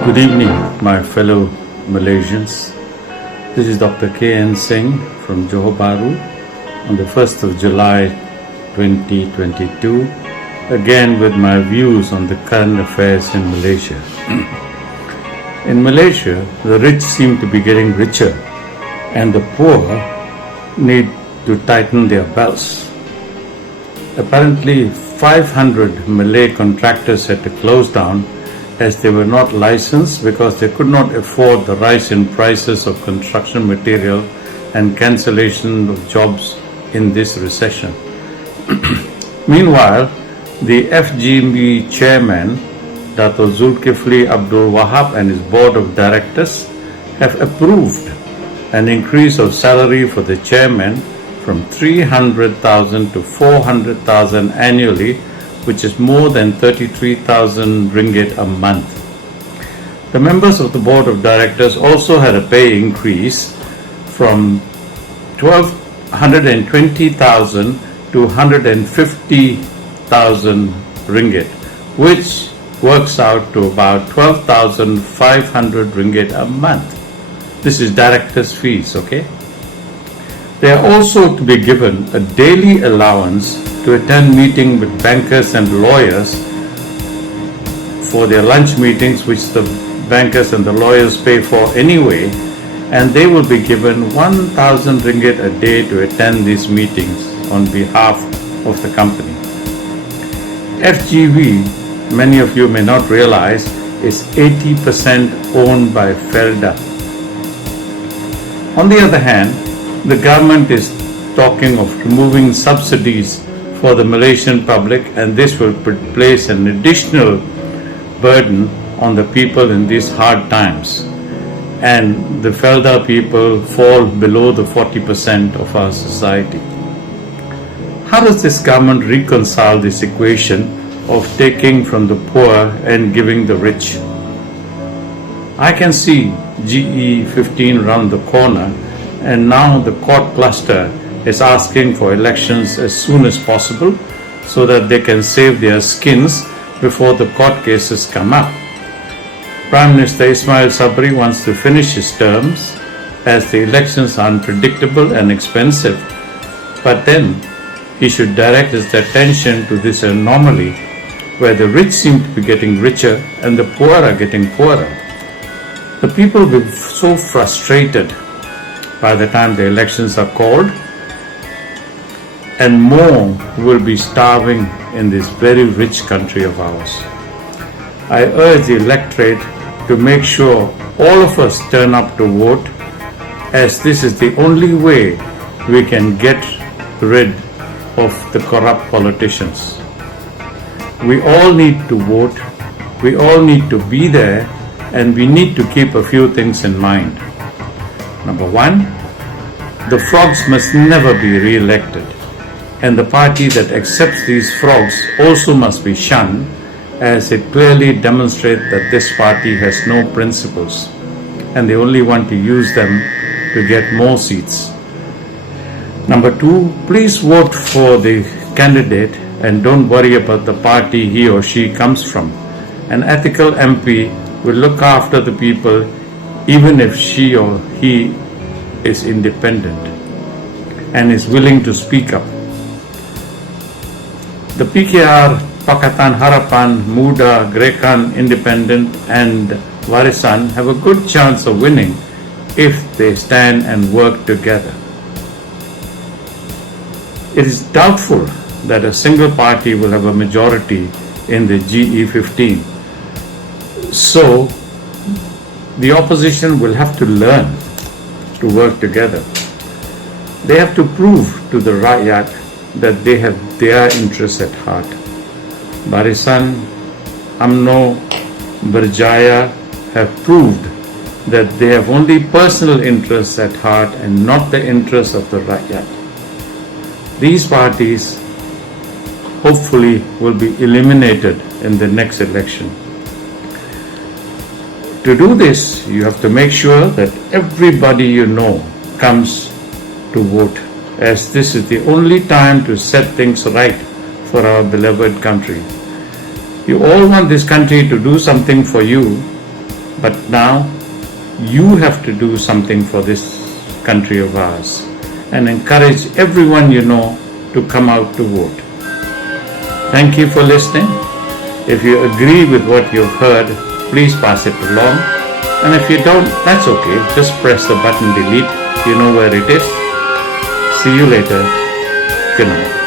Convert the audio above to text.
Good evening, my fellow Malaysians. This is Dr. K.N. Singh from Johor on the 1st of July 2022, again with my views on the current affairs in Malaysia. In Malaysia, the rich seem to be getting richer and the poor need to tighten their belts. Apparently, 500 Malay contractors had to close down as they were not licensed because they could not afford the rise in prices of construction material and cancellation of jobs in this recession. Meanwhile, the FGB chairman, Dato Zulkifli Abdul Wahab, and his board of directors have approved an increase of salary for the chairman from 300,000 to 400,000 annually, which is more than 33,000 ringgit a month. The members of the board of directors also had a pay increase from 120,000 to 150,000 ringgit, which works out to about 12,500 ringgit a month. This is directors' fees, okay? They are also to be given a daily allowance to attend meeting with bankers and lawyers for their lunch meetings, which the bankers and the lawyers pay for anyway, and they will be given 1,000 ringgit a day to attend these meetings on behalf of the company. FGV, many of you may not realize, is 80% owned by Felda. On the other hand, the government is talking of removing subsidies for the Malaysian public, and this will place an additional burden on the people in these hard times. And the Felda people fall below the 40% of our society. How does this government reconcile this equation of taking from the poor and giving the rich? I can see GE 15 around the corner, and now the court cluster is asking for elections as soon as possible so that they can save their skins before the court cases come up. Prime Minister Ismail Sabri wants to finish his terms as the elections are unpredictable and expensive, but then he should direct his attention to this anomaly where the rich seem to be getting richer and the poor are getting poorer. The people will be so frustrated by the time the elections are called, and more will be starving in this very rich country of ours. I urge the electorate to make sure all of us turn up to vote, as this is the only way we can get rid of the corrupt politicians. We all need to vote, we all need to be there, and we need to keep a few things in mind. Number one, the frogs must never be re-elected, and the party that accepts these frogs also must be shunned, as it clearly demonstrates that this party has no principles and they only want to use them to get more seats. Number two, please vote for the candidate and don't worry about the party he or she comes from. An ethical MP will look after the people even if she or he is independent and is willing to speak up. The PKR, Pakatan Harapan, Muda, Gerakan Independent and Warisan have a good chance of winning if they stand and work together. It is doubtful that a single party will have a majority in the GE 15. So, the opposition will have to learn to work together. They have to prove to the Rakyat that they have their interests at heart. Barisan, UMNO, Berjaya have proved that they have only personal interests at heart and not the interests of the Rakyat. These parties hopefully will be eliminated in the next election. To do this, you have to make sure that everybody you know comes to vote, as this is the only time to set things right for our beloved country. You all want this country to do something for you, But now you have to do something for this country of ours and encourage everyone you know to come out to vote. Thank you for listening. If you agree with what you've heard, please pass it along. And if you don't, that's okay. Just press the button delete. You know where it is. See you later. Good night.